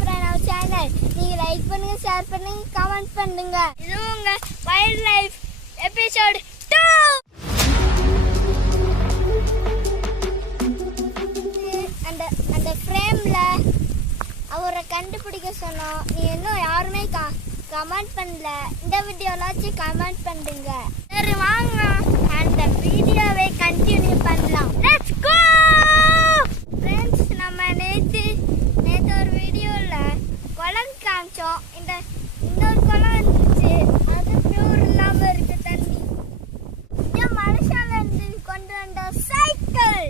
Pranav channel. நீங்க like பண்ணுங்க, share பண்ணுங்க, கமெண்ட் பண்ணுங்க. இது உங்க வைல்ட் லைஃப் எபிசோட் 2. அந்த ஃப்ரேம்ல அவரை கண்டுபிடிக்க சொன்னோம். நீ இன்னும் யாருமே கமெண்ட் பண்ணல. இந்த வீடியோலாச்சும் கமெண்ட் பண்ணுங்க. சரி வாங்க அந்த வீடியோவை கண்டினியூ பண்ணலாம். Let's go friends. நம்ம நேத்து ஒரு வீடியோல குளம் காமிச்சோம். இன்னொரு குளம் இருந்துச்சு. அது பியூர் இல்லாம இருக்கு தண்ணி. இந்த மனுஷால இருந்து கொண்டு வந்த சைக்கிள்.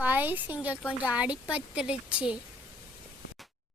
வாய்ஸ் இங்க கொஞ்சம் அடிபட்டுருச்சு.